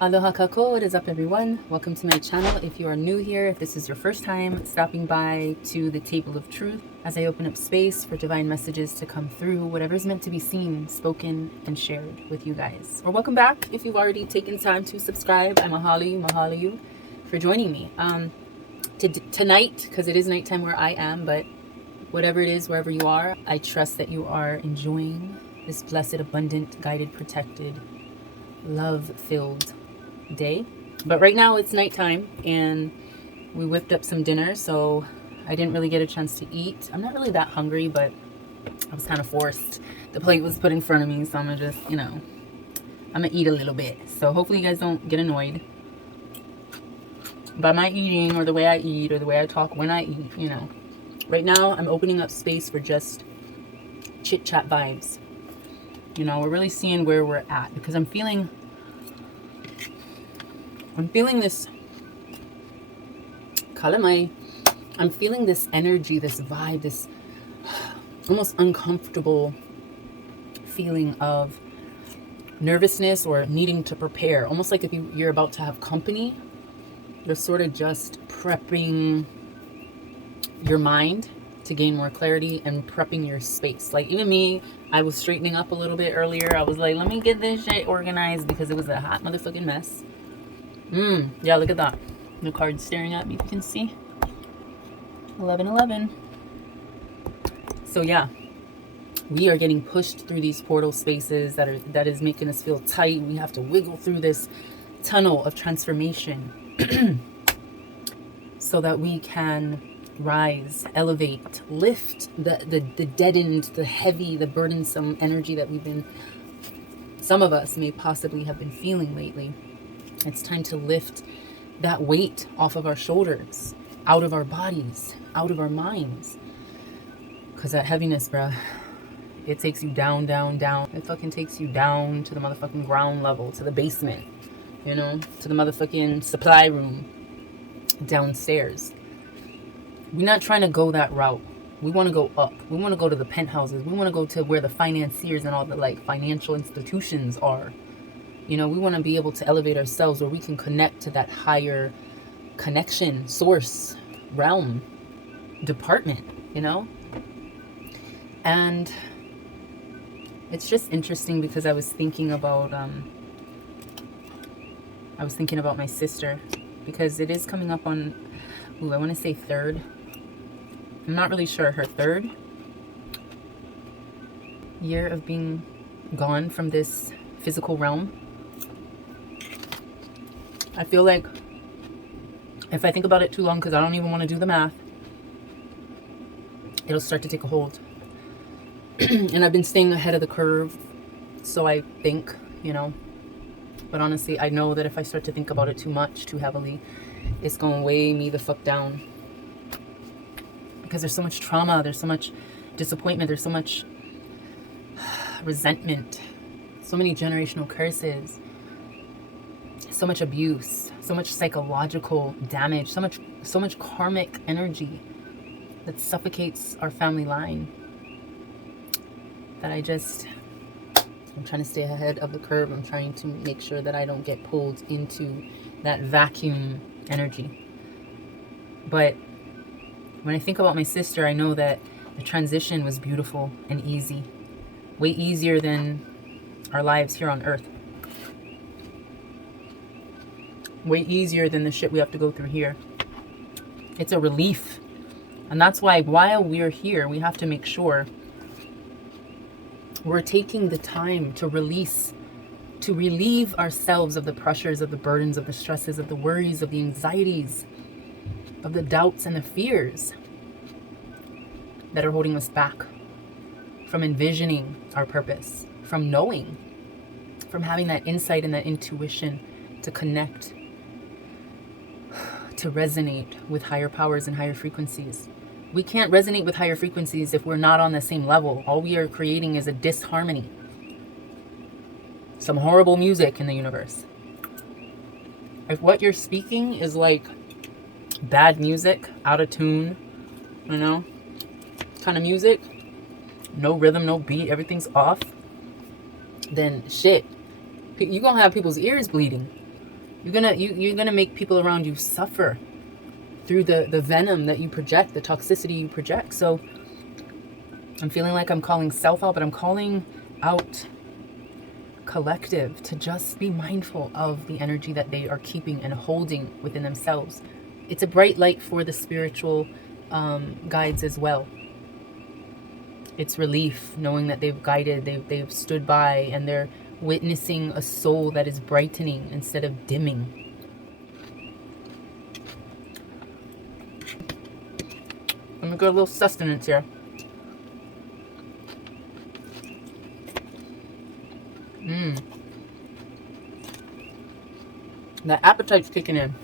Aloha kako, what is up everyone? Welcome to my channel. If you are new here, if this is your first time stopping by to the table of truth, as I open up space for divine messages to come through, whatever is meant to be seen, spoken, and shared with you guys. Or welcome back if you've already taken time to subscribe. I'm mahalo you for joining me. Tonight, because it is nighttime where I am, but whatever it is, wherever you are, I trust that you are enjoying this blessed, abundant, guided, protected, love-filled day. But right now it's nighttime and we whipped up some dinner, so I didn't really get a chance to eat. I'm not really that hungry, but I was kind of forced. The plate was put in front of me, so I'm gonna just, I'm gonna eat a little bit. So hopefully you guys don't get annoyed by my eating or the way I eat or the way I talk when I eat, Right now I'm opening up space for just chit chat vibes. We're really seeing where we're at, because I'm feeling this kalamai. I'm feeling this energy, this vibe, this almost uncomfortable feeling of nervousness or needing to prepare. Almost like if you're about to have company, you're sort of just prepping your mind to gain more clarity and prepping your space. Like even me, I was straightening up a little bit earlier. I was like, let me get this shit organized because it was a hot motherfucking mess. Yeah, look at that. The card's staring at me, if you can see. 1111. So yeah, we are getting pushed through these portal spaces that is making us feel tight. We have to wiggle through this tunnel of transformation so that we can rise, elevate, lift the deadened, the heavy, the burdensome energy that some of us may possibly have been feeling lately. It's time to lift that weight off of our shoulders, out of our bodies, out of our minds. Because that heaviness, bruh, it takes you down, down, down. It fucking takes you down to the motherfucking ground level, to the basement, to the motherfucking supply room downstairs. We're not trying to go that route. We want to go up. We want to go to the penthouses. We want to go to where the financiers and all the financial institutions are. We want to be able to elevate ourselves where we can connect to that higher connection, source, realm, department, And it's just interesting because I was thinking about my sister, because it is coming up on, I want to say third. I'm not really sure, her third year of being gone from this physical realm. I feel like if I think about it too long, because I don't even want to do the math, it'll start to take a hold. And I've been staying ahead of the curve, so I think, but honestly, I know that if I start to think about it too much, too heavily, it's going to weigh me the fuck down. Because there's so much trauma, there's so much disappointment, there's so much resentment, so many generational curses, so much abuse, so much psychological damage, so much karmic energy that suffocates our family line, that I'm trying to stay ahead of the curve. I'm trying to make sure that I don't get pulled into that vacuum energy. But when I think about my sister, I know that the transition was beautiful and easy, way easier than our lives here on earth. Way easier than the shit we have to go through here. It's a relief. And that's why while we're here, we have to make sure we're taking the time to relieve ourselves of the pressures, of the burdens, of the stresses, of the worries, of the anxieties, of the doubts and the fears that are holding us back from envisioning our purpose, from knowing, from having that insight and that intuition to connect, to resonate with higher powers and higher frequencies. We can't resonate with higher frequencies if we're not on the same level. All we are creating is a disharmony. Some horrible music in the universe. If what you're speaking is like bad music, out of tune, kind of music, no rhythm, no beat, everything's off, then shit, you're gonna have people's ears bleeding. You're gonna make people around you suffer through the venom that you project, the toxicity you project. So I'm feeling like I'm calling self out, but I'm calling out collective to just be mindful of the energy that they are keeping and holding within themselves. It's a bright light for the spiritual guides as well. It's relief knowing that they've guided, they've stood by, and they're witnessing a soul that is brightening instead of dimming. Let me get a little sustenance here. That appetite's kicking in.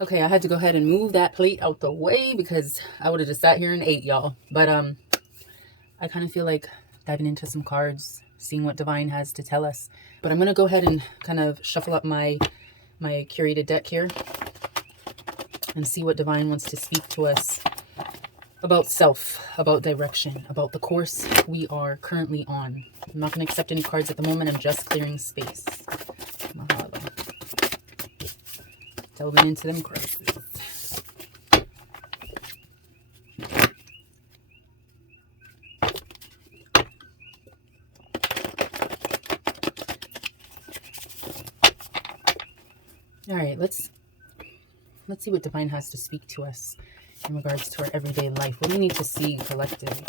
Okay, I had to go ahead and move that plate out the way because I would have just sat here and ate, y'all. But I kind of feel like diving into some cards, seeing what Divine has to tell us. But I'm gonna go ahead and kind of shuffle up my curated deck here and see what Divine wants to speak to us about self, about direction, about the course we are currently on. I'm not going to accept any cards at the moment. I'm just clearing space. Mahalo. Delving into them cards. All right, let's see what Divine has to speak to us in regards to our everyday life. What do we need to see, collective?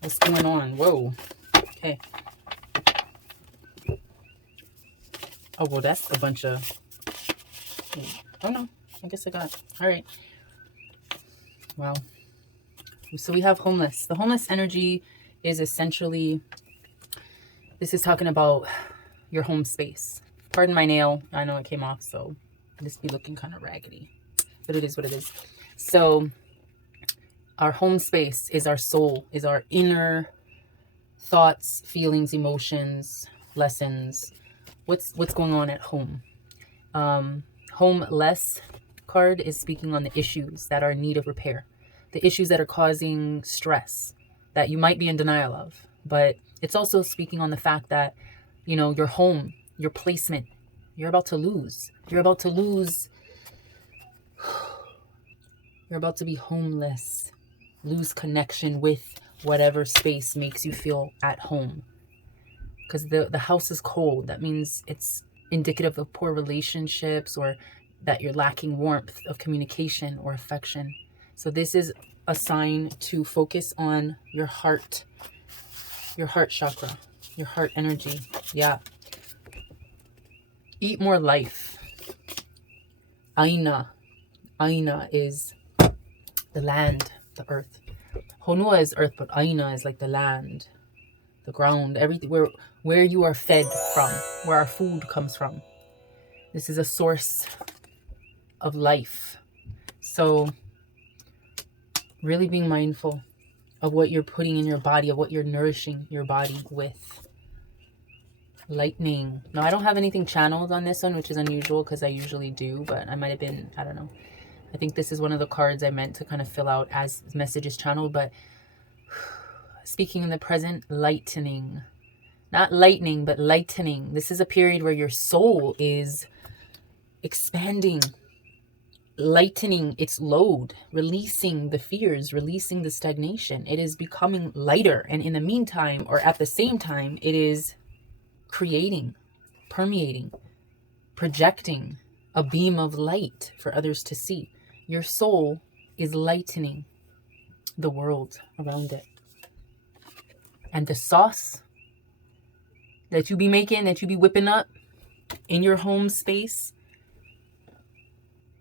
What's going on? Whoa. Okay. Oh, well, that's a bunch of... Oh, no. I guess I got... All right. Wow. So we have homeless. The homeless energy is essentially... This is talking about your home space. Pardon my nail. I know it came off, so this be looking kind of raggedy. But it is what it is. So our home space is our soul, is our inner thoughts, feelings, emotions, lessons. What's going on at home? Homeless card is speaking on the issues that are in need of repair, the issues that are causing stress that you might be in denial of. But it's also speaking on the fact that, you know, your home, your placement, you're about to lose. You're about to lose. You're about to be homeless. Lose connection with whatever space makes you feel at home. Because the house is cold. That means it's indicative of poor relationships or that you're lacking warmth of communication or affection. So this is a sign to focus on your heart chakra, your heart energy. Yeah. Eat more life. Aina. Aina is the land, the earth. Honua is earth, but Aina is like the land, the ground, everything, where you are fed from, where our food comes from. This is a source of life. So really being mindful of what you're putting in your body, of what you're nourishing your body with. Lightning. Now, I don't have anything channeled on this one, which is unusual because I usually do, but I might have been, I don't know. I think this is one of the cards I meant to kind of fill out as messages channeled, but speaking in the present, lightening. Not lightning, but lightening. This is a period where your soul is expanding, lightening its load, releasing the fears, releasing the stagnation. It is becoming lighter. And in the meantime, or at the same time, it is creating, permeating, projecting a beam of light for others to see. Your soul is lightening the world around it. And the sauce that you be making, that you be whipping up in your home space,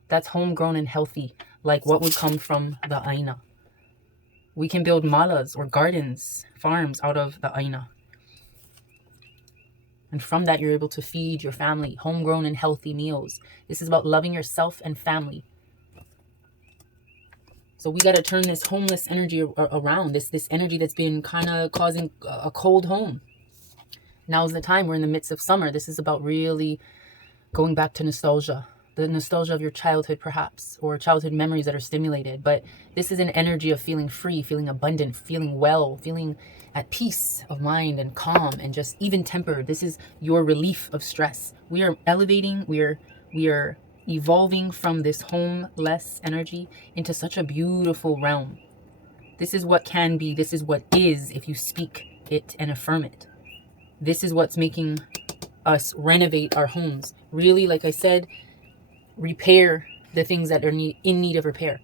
that's homegrown and healthy, like what would come from the Aina. We can build malas or gardens, farms out of the Aina. And from that, you're able to feed your family homegrown and healthy meals. This is about loving yourself and family. So we got to turn this homeless energy around, this energy that's been kind of causing a cold home. Now's the time. We're in the midst of summer. This is about really going back to nostalgia, the nostalgia of your childhood perhaps, or childhood memories that are stimulated. But this is an energy of feeling free, feeling abundant, feeling well, feeling at peace of mind and calm and just even tempered. This is your relief of stress. We are elevating, we are evolving from this homeless energy into such a beautiful realm. This is what can be, this is what is if you speak it and affirm it. This is what's making us renovate our homes. Really, like I said, repair the things that are in need of repair.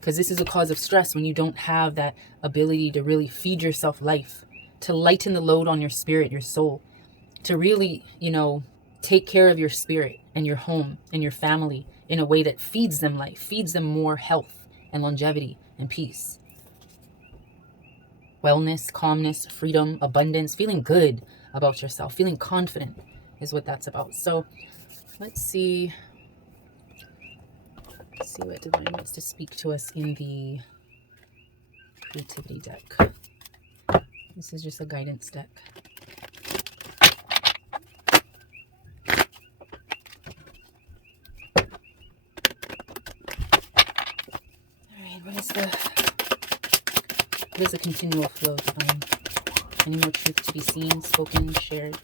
Because this is a cause of stress when you don't have that ability to really feed yourself life, to lighten the load on your spirit, your soul, to really, take care of your spirit and your home and your family in a way that feeds them life, feeds them more health and longevity and peace. Wellness, calmness, freedom, abundance, feeling good about yourself, feeling confident is what that's about. So let's see what Divine wants to speak to us in the creativity deck. This is just a guidance deck. All right, what is the continual flow, Divine? Any more truth to be seen, spoken, shared?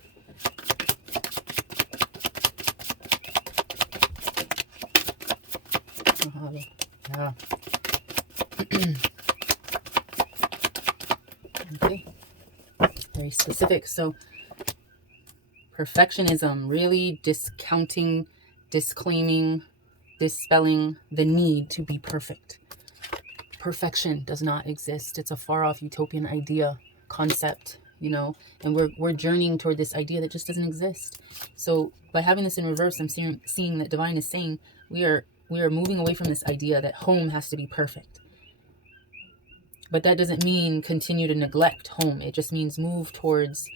Yeah. Okay. Very specific. So perfectionism, really discounting, disclaiming, dispelling the need to be perfect. Perfection does not exist. It's a far off utopian idea, concept, and we're journeying toward this idea that just doesn't exist. So by having this in reverse, I'm seeing that Divine is saying we are moving away from this idea that home has to be perfect. But that doesn't mean continue to neglect home. It just means move towards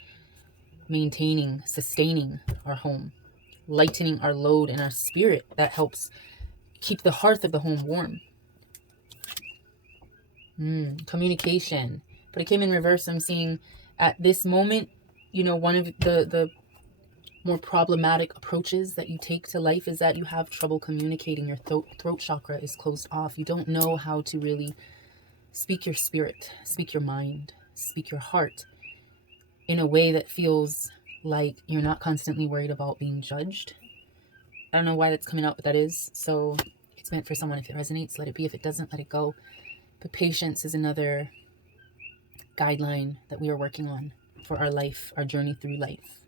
maintaining, sustaining our home, lightening our load in our spirit. That helps keep the hearth of the home warm. Communication. But it came in reverse. I'm seeing at this moment, one of the more problematic approaches that you take to life is that you have trouble communicating. Your throat chakra is closed off. You don't know how to really speak your spirit, speak your mind, speak your heart in a way that feels like you're not constantly worried about being judged. I don't know why that's coming out, but that is. So it's meant for someone. If it resonates, let it be. If it doesn't, let it go. But patience is another guideline that we are working on for our life, our journey through life.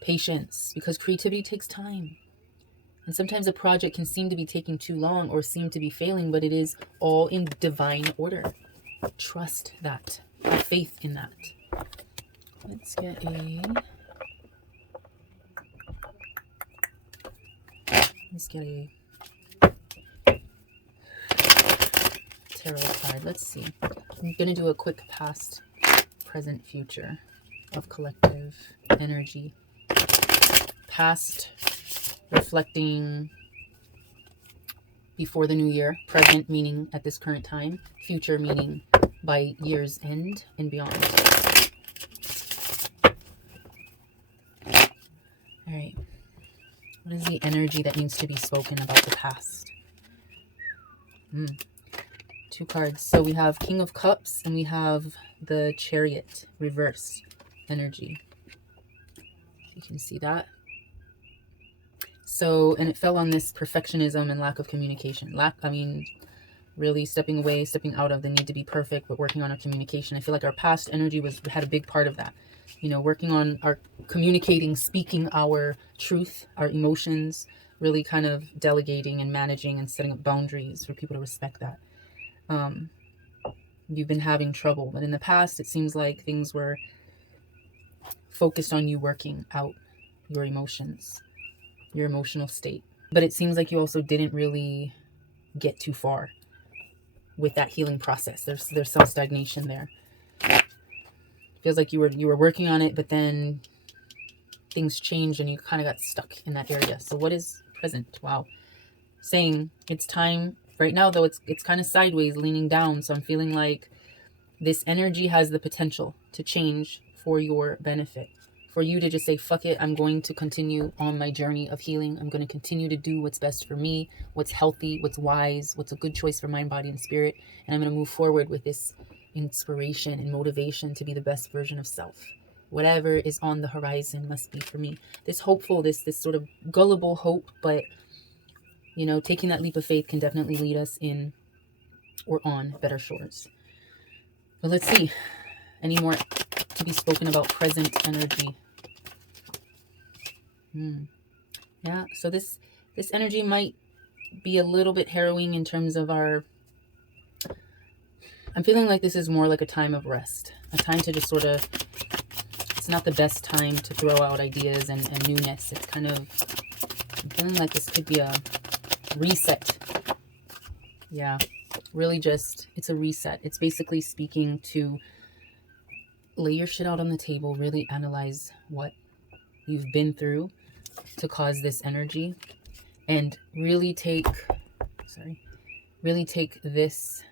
Patience, because creativity takes time. And sometimes a project can seem to be taking too long or seem to be failing, but it is all in divine order. Trust that. Have faith in that. Let's get a tarot card. Let's see. I'm going to do a quick past, present, future of collective energy. Past, reflecting before the new year. Present, meaning at this current time. Future, meaning by year's end and beyond. All right. What is the energy that needs to be spoken about the past? Two cards. So we have King of Cups and we have the Chariot reverse energy. You can see that. So, and it fell on this perfectionism and lack of communication. Really stepping away, stepping out of the need to be perfect, but working on our communication. I feel like our past energy had a big part of that. Working on our communicating, speaking our truth, our emotions, really kind of delegating and managing and setting up boundaries for people to respect that. You've been having trouble, but in the past, it seems like things were focused on you working out your emotions, your emotional state. But it seems like you also didn't really get too far with that healing process. There's some stagnation there. Feels like you were working on it, but then things changed and you kind of got stuck in that area. So what is present? Wow. Saying it's time right now, though it's kind of sideways, leaning down. So I'm feeling like this energy has the potential to change for your benefit. for you to just say, fuck it, I'm going to continue on my journey of healing. I'm going to continue to do what's best for me, what's healthy, what's wise, what's a good choice for mind, body, and spirit. And I'm going to move forward with this inspiration and motivation to be the best version of self. Whatever is on the horizon must be for me. This hopeful, this sort of gullible hope, but, you know, taking that leap of faith can definitely lead us in or on better shores. But let's see. Any more to be spoken about present energy? Yeah, so this energy might be a little bit harrowing in terms of our... I'm feeling like this is more like a time of rest. A time to just sort of... It's not the best time to throw out ideas and newness. It's kind of... I'm feeling like this could be a reset. Yeah, really just... It's a reset. It's basically speaking to... Lay your shit out on the table. Really analyze what you've been through to cause this energy, and really take this,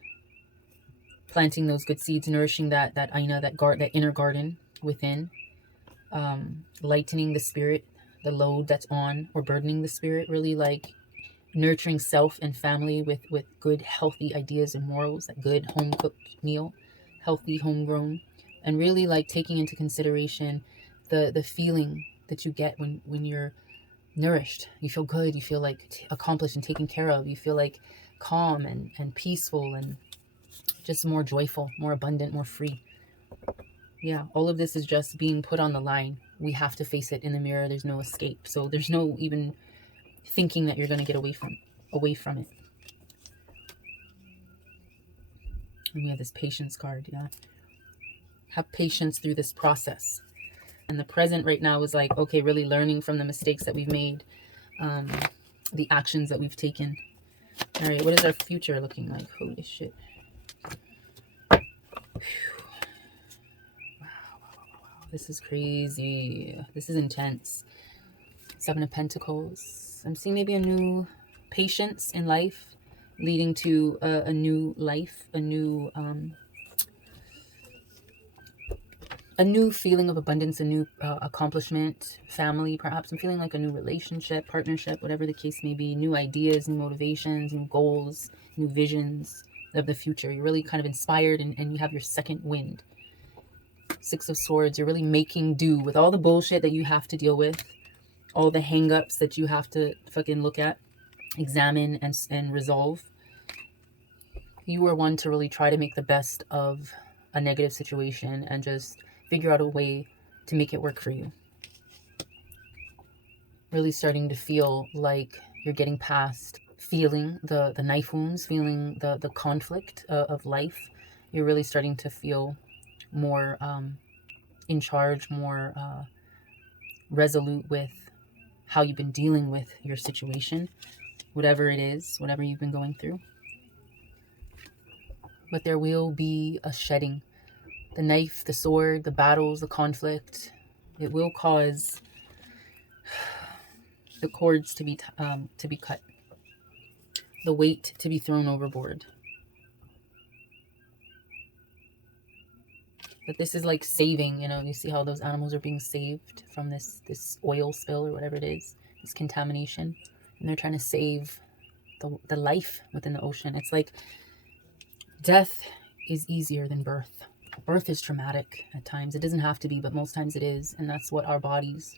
planting those good seeds, nourishing that aina, that inner garden within, lightening the spirit, the load that's on, or burdening the spirit, really like nurturing self and family with good healthy ideas and morals, that good home cooked meal, healthy homegrown. And really like taking into consideration the feeling that you get when you're nourished. You feel good. You feel like accomplished and taken care of. You feel like calm and peaceful and just more joyful, more abundant, more free. Yeah, all of this is just being put on the line. We have to face it in the mirror. There's no escape. So there's no even thinking that you're going to get away from it. And we have this patience card. Yeah. Have patience through this process. And the present right now is like, okay, really learning from the mistakes that we've made, the actions that we've taken. All right, what is our future looking like? Holy shit. Wow. This is crazy. This is intense. 7 of Pentacles. I'm seeing maybe a new patience in life leading to a new life, a new feeling of abundance, a new accomplishment, family, perhaps. I'm feeling like a new relationship, partnership, whatever the case may be. New ideas, new motivations, new goals, new visions of the future. You're really kind of inspired and you have your second wind. 6 of Swords. You're really making do with all the bullshit that you have to deal with. All the hang-ups that you have to fucking look at, examine, and resolve. You are one to really try to make the best of a negative situation and just figure out a way to make it work for you. Really starting to feel like you're getting past feeling the knife wounds, feeling the conflict of life. You're really starting to feel more in charge, more resolute with how you've been dealing with your situation, whatever it is, whatever you've been going through. But there will be a shedding. The knife, the sword, the battles, the conflict, it will cause the cords to be cut, the weight to be thrown overboard. But this is like saving, you know, you see how those animals are being saved from this oil spill or whatever it is, this contamination, and they're trying to save the life within the ocean. It's like death is easier than birth. Birth is traumatic at times. It doesn't have to be, but most times it is. And that's what our bodies,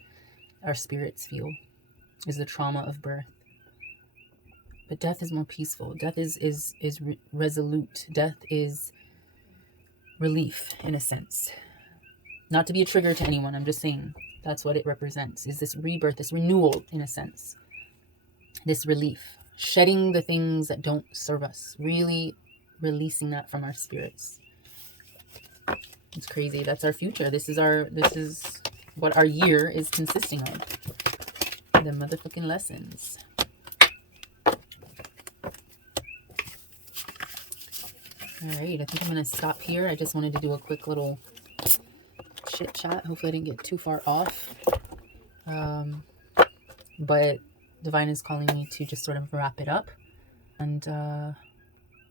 our spirits feel, is the trauma of birth. But death is more peaceful. Death is resolute. Death is relief, in a sense. Not to be a trigger to anyone. I'm just saying that's what it represents, is this rebirth, this renewal, in a sense. This relief. Shedding the things that don't serve us. Really releasing that from our spirits. It's crazy. That's our future. This is what our year is consisting of. The motherfucking lessons. Alright, I think I'm going to stop here. I just wanted to do a quick little chit chat. Hopefully I didn't get too far off. But Divine is calling me to just sort of wrap it up and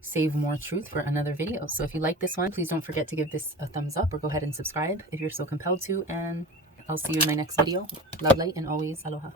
save more truth for another video. So if you like this one, please don't forget to give this a thumbs up or go ahead and subscribe if you're so compelled to. And I'll see you in my next video. Love, light, and always aloha.